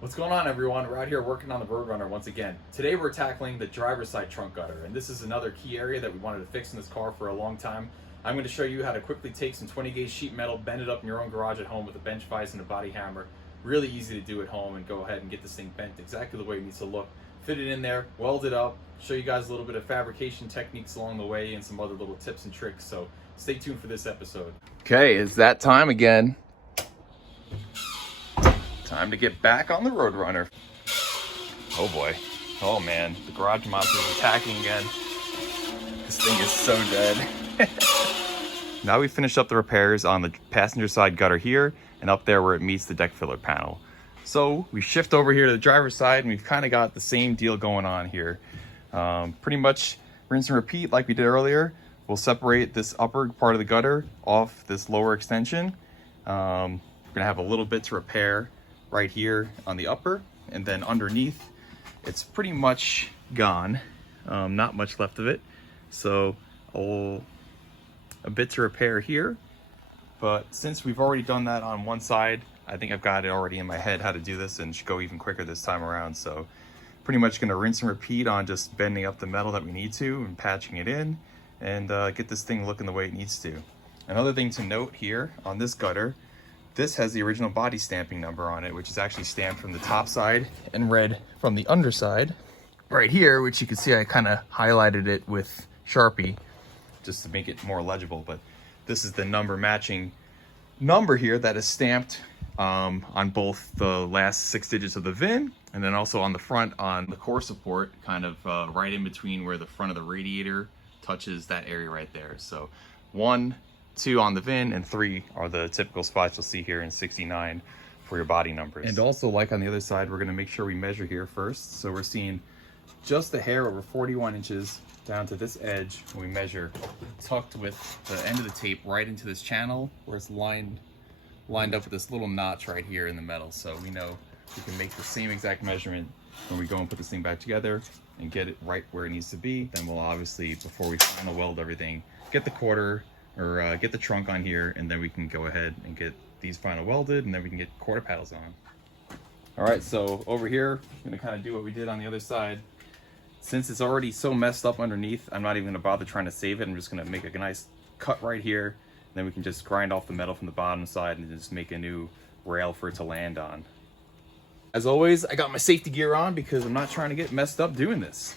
What's going on, everyone? We're out here working on the roadrunner once again. Today we're tackling the driver's side trunk gutter, and this is another key area that we wanted to fix in this car for a long time. I'm going to show you how to quickly take some 20 gauge sheet metal, bend it up in your own garage at home with a bench vise and a body hammer. Really easy to do at home, and go ahead and get this thing bent exactly the way it needs to look. Fit it in there, weld it up, show you guys a little bit of fabrication techniques along the way and some other little tips and tricks, so stay tuned for this episode. Okay, it's that time again. Time to get back on the roadrunner. Oh boy. Oh man, the garage monster is attacking again. This thing is so dead. Now we finished up the repairs on the passenger side gutter here and up there where it meets the deck filler panel. So we shift over here to the driver's side and we've kind of got the same deal going on here. Pretty much rinse and repeat like we did earlier. We'll separate this upper part of the gutter off this lower extension. We're gonna have a little bit to repair right here on the upper, and then underneath it's pretty much gone. Not much left of it, so a bit to repair here. But since we've already done that on one side, I think I've got it already in my head how to do this, and should go even quicker this time around. So pretty much gonna rinse and repeat on just bending up the metal that we need to and patching it in, and get this thing looking the way it needs to. Another thing to note here on this gutter, this has the original body stamping number on it, which is actually stamped from the top side and red from the underside right here, which you can see I kind of highlighted it with Sharpie just to make it more legible. But this is the number matching number here that is stamped on both the last 6 digits of the VIN, and then also on the front on the core support, kind of right in between where the front of the radiator touches that area right there. So 1, 2 on the VIN, and 3 are the typical spots you'll see here in 69 for your body numbers. And also, like on the other side, we're going to make sure we measure here first. So we're seeing just a hair over 41 inches down to this edge when we measure, tucked with the end of the tape right into this channel where it's lined up with this little notch right here in the metal. So we know we can make the same exact measurement when we go and put this thing back together and get it right where it needs to be. Then we'll obviously, before we final weld everything, get the quarter or get the trunk on here, and then we can go ahead and get these final welded, and then we can get quarter paddles on. All right, so over here, I'm gonna kind of do what we did on the other side. Since it's already so messed up underneath, I'm not even gonna bother trying to save it. I'm just gonna make a nice cut right here, and then we can just grind off the metal from the bottom side and just make a new rail for it to land on. As always, I got my safety gear on because I'm not trying to get messed up doing this.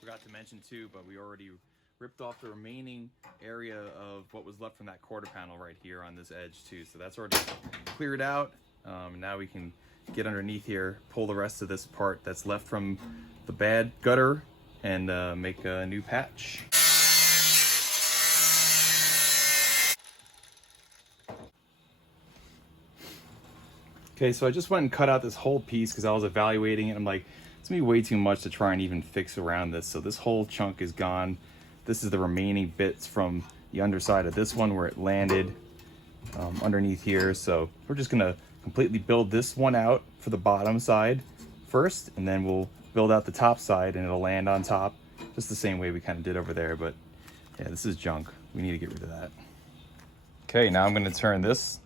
Forgot to mention too, but we already ripped off the remaining area of what was left from that quarter panel right here on this edge too. So that's already cleared out. Now we can get underneath here, pull the rest of this part that's left from the bad gutter, and make a new patch. Okay, so I just went and cut out this whole piece because I was evaluating it. I'm like, it's gonna be way too much to try and even fix around this. So this whole chunk is gone. This is the remaining bits from the underside of this one where it landed underneath here. So we're just gonna completely build this one out for the bottom side first, and then we'll build out the top side and it'll land on top just the same way we kind of did over there. But yeah, this is junk. We need to get rid of that. Okay, now I'm gonna turn this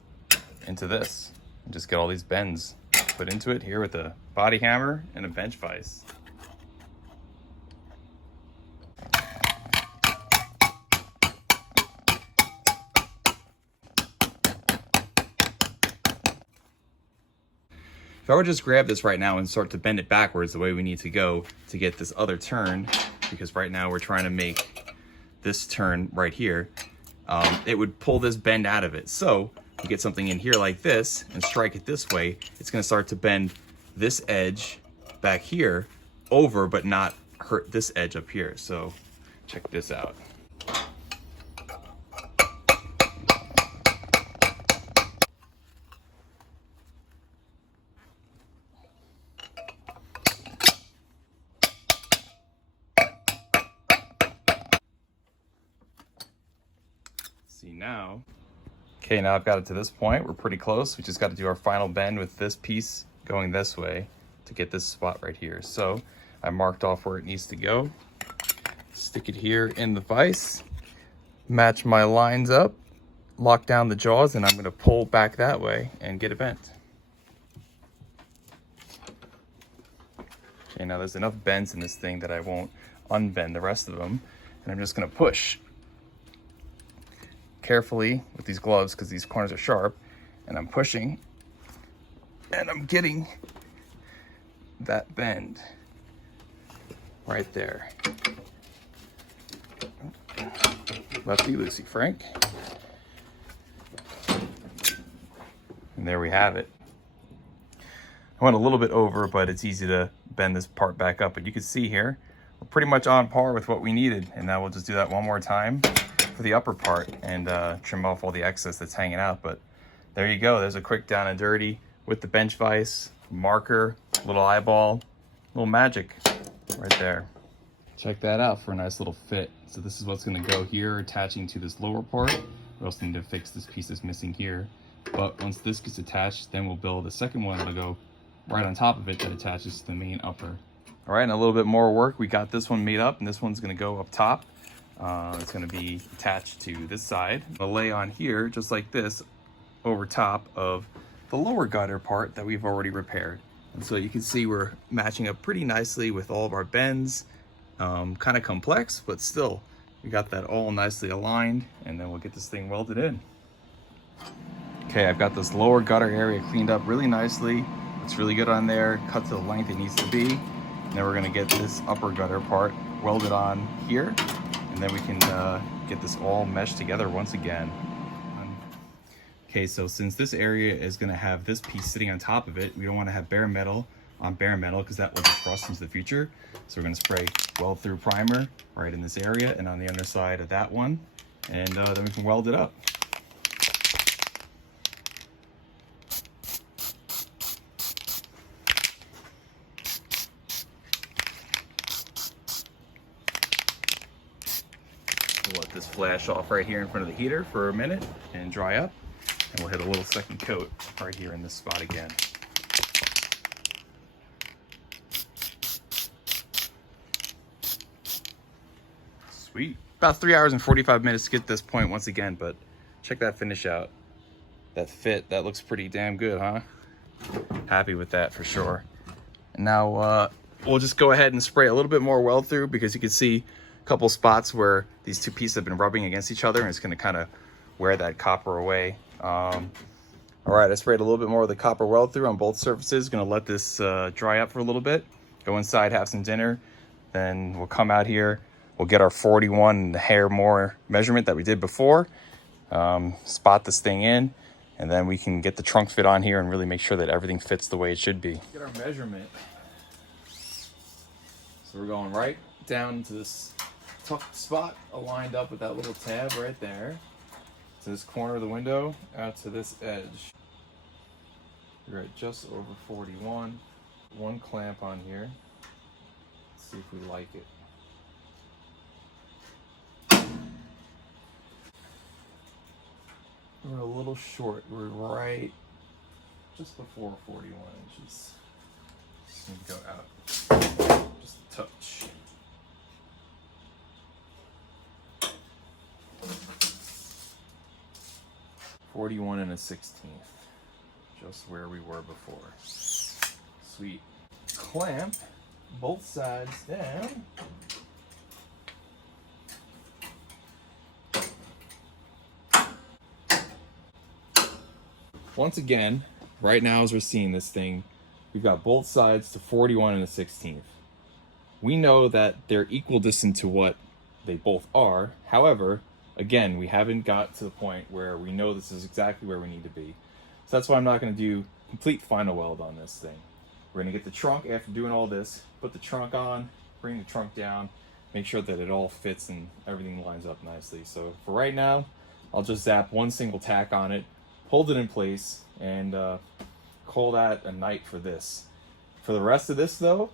into this and just get all these bends put into it here with a body hammer and a bench vise. If I were to just grab this right now and start to bend it backwards the way we need to go to get this other turn, because right now we're trying to make this turn right here, it would pull this bend out of it. So you get something in here like this and strike it this way, it's gonna start to bend this edge back here over, but not hurt this edge up here. So check this out. See now. Okay, now I've got it to this point. We're pretty close. We just got to do our final bend with this piece going this way to get this spot right here. So I marked off where it needs to go. Stick it here in the vise, match my lines up, lock down the jaws, and I'm going to pull back that way and get it bent. Okay, now there's enough bends in this thing that I won't unbend the rest of them, and I'm just going to push carefully with these gloves because these corners are sharp, and I'm pushing and I'm getting that bend right there. Lefty loosey Frank. And there we have it. I went a little bit over, but it's easy to bend this part back up. But you can see here, we're pretty much on par with what we needed. And now we'll just do that one more time for the upper part and trim off all the excess that's hanging out. But there you go. There's a quick down and dirty with the bench vise, marker, little eyeball, little magic right there. Check that out for a nice little fit. So this is what's going to go here, attaching to this lower part. We also need to fix this piece that's missing here. But once this gets attached, then we'll build a second one that'll go right on top of it that attaches to the main upper. All right, and a little bit more work. We got this one made up, and this one's going to go up top. It's going to be attached to this side. I'll lay on here, just like this, over top of the lower gutter part that we've already repaired. And so you can see we're matching up pretty nicely with all of our bends. Kind of complex, but still, we got that all nicely aligned, and then we'll get this thing welded in. Okay, I've got this lower gutter area cleaned up really nicely. It's really good on there, cut to the length it needs to be. And then we're gonna get this upper gutter part welded on here, and then we can get this all meshed together once again. Okay, so since this area is gonna have this piece sitting on top of it, we don't wanna have bare metal on bare metal because that will just rust into the future. So we're gonna spray weld through primer right in this area and on the underside of that one, and then we can weld it up. We'll let this flash off right here in front of the heater for a minute and dry up, and we'll hit a little second coat right here in this spot again. Sweet. About 3 hours and 45 minutes to get this point once again, but check that finish out. That fit, that looks pretty damn good, huh? Happy with that for sure. And now we'll just go ahead and spray a little bit more weld through because you can see a couple spots where these two pieces have been rubbing against each other, and it's gonna kind of wear that copper away. All right, I sprayed a little bit more of the copper weld through on both surfaces. Gonna let this dry up for a little bit, go inside, have some dinner, then we'll come out here. We'll get our 41 and a hair more measurement that we did before, spot this thing in, and then we can get the trunk fit on here and really make sure that everything fits the way it should be. Get our measurement. So we're going right down to this tough spot, aligned up with that little tab right there, to this corner of the window, out to this edge. We're at just over 41. One clamp on here. Let's see if we like it. We're a little short. We're right just before 41 inches. Just need to go out just a touch. $41 and a 16th, just where we were before. Sweet. Clamp both sides down. Once again, right now as we're seeing this thing, we've got both sides to 41 and a 16th. We know that they're equal distant to what they both are. However, again, we haven't got to the point where we know this is exactly where we need to be. So that's why I'm not going to do complete final weld on this thing. We're going to get the trunk after doing all this, put the trunk on, bring the trunk down, make sure that it all fits and everything lines up nicely. So for right now, I'll just zap one single tack on it, hold it in place, and call that a night for this. For the rest of this though,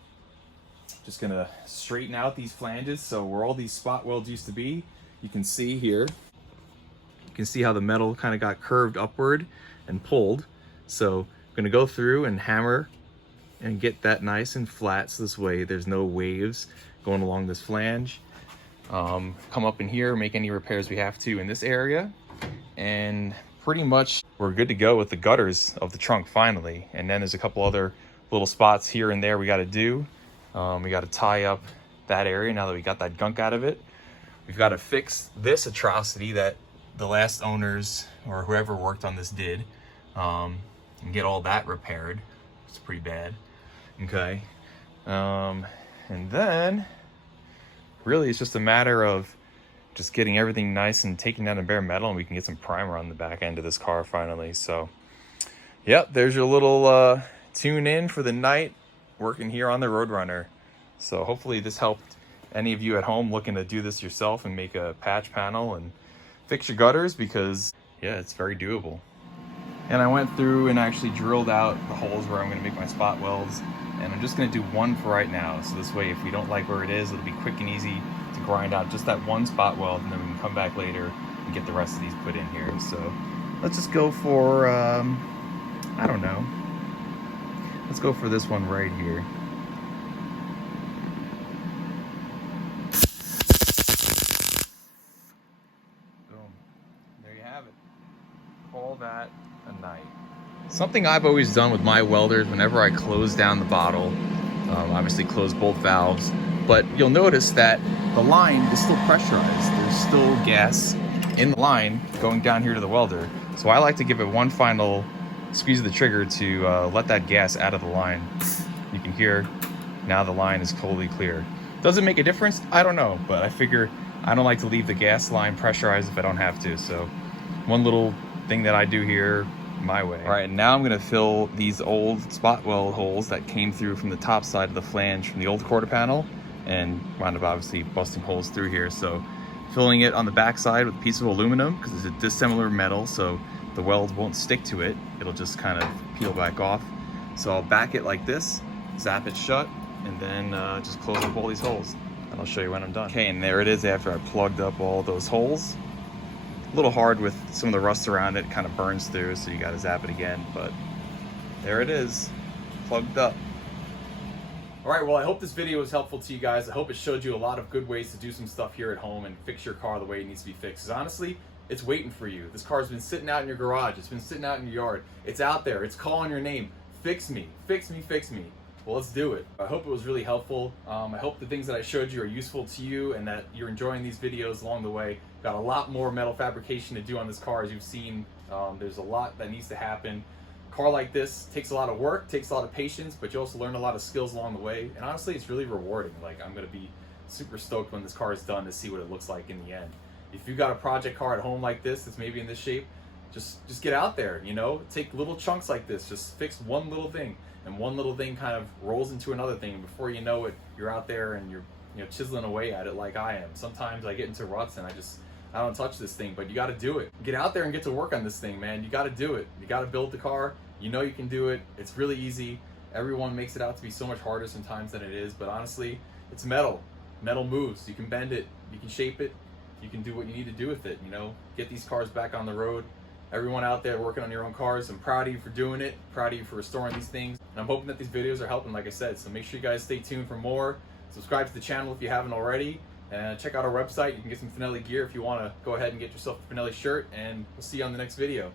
just gonna straighten out these flanges so where all these spot welds used to be, you can see here, you can see how the metal kind of got curved upward and pulled. So I'm gonna go through and hammer and get that nice and flat so this way there's no waves going along this flange. come up in here, make any repairs we have to in this area, and pretty much we're good to go with the gutters of the trunk finally. And then there's a couple other little spots here and there we got to do. We got to tie up that area now that we got that gunk out of it. We've got to fix this atrocity that the last owners or whoever worked on this did, and get all that repaired. It's pretty bad. Okay. And then really it's just a matter of just getting everything nice and taking down the bare metal, and we can get some primer on the back end of this car finally. So yep, there's your little tune in for the night working here on the Roadrunner. So hopefully this helped any of you at home looking to do this yourself and make a patch panel and fix your gutters, because yeah, it's very doable. And I went through and actually drilled out the holes where I'm going to make my spot welds, and I'm just going to do one for right now, so this way if we don't like where it is, it'll be quick and easy to grind out just that one spot weld, and then we can come back later and get the rest of these put in here. So let's just go for I don't know, let's go for this one right here. Boom, there you have it. Call that a night. Something I've always done with my welders whenever I close down the bottle, obviously close both valves, but you'll notice that the line is still pressurized. There's still gas in the line going down here to the welder. So I like to give it one final squeeze of the trigger to let that gas out of the line. You can hear now the line is totally clear. Does it make a difference? I don't know, but I figure I don't like to leave the gas line pressurized if I don't have to. So one little thing that I do here my way. All right, and now I'm gonna fill these old spot weld holes that came through from the top side of the flange from the old quarter panel, and wound up obviously busting holes through here. So filling it on the back side with a piece of aluminum, because it's a dissimilar metal, so the weld won't stick to it. It'll just kind of peel back off. So I'll back it like this, zap it shut, and then just close up all these holes. And I'll show you when I'm done. Okay, and there it is after I plugged up all those holes. A little hard with some of the rust around it, kind of burns through, so you gotta zap it again, but there it is, plugged up. All right, well, I hope this video was helpful to you guys. I hope it showed you a lot of good ways to do some stuff here at home and fix your car the way it needs to be fixed. Because honestly, it's waiting for you. This car's been sitting out in your garage. It's been sitting out in your yard. It's out there. It's calling your name. Fix me, fix me, fix me. Well, let's do it. I hope it was really helpful. I hope the things that I showed you are useful to you and that you're enjoying these videos along the way. Got a lot more metal fabrication to do on this car, as you've seen. There's a lot that needs to happen. A car like this takes a lot of work, takes a lot of patience, but you also learn a lot of skills along the way. And honestly, it's really rewarding. Like, I'm gonna be super stoked when this car is done to see what it looks like in the end. If you've got a project car at home like this, that's maybe in this shape, just get out there, you know? Take little chunks like this, just fix one little thing. And one little thing kind of rolls into another thing. Before you know it, you're out there and you're chiseling away at it like I am. Sometimes I get into ruts and I don't touch this thing, but you got to do it. Get out there and get to work on this thing, man. You got to do it. You got to build the car. You know you can do it. It's really easy. Everyone makes it out to be so much harder sometimes than it is, but honestly, it's metal. Metal moves. You can bend it. You can shape it. You can do what you need to do with it, you know? Get these cars back on the road. Everyone out there working on your own cars, I'm proud of you for doing it. Proud of you for restoring these things. And I'm hoping that these videos are helping, like I said. So make sure you guys stay tuned for more. Subscribe to the channel if you haven't already. And check out our website. You can get some Finelli gear if you want to go ahead and get yourself a Finelli shirt. And we'll see you on the next video.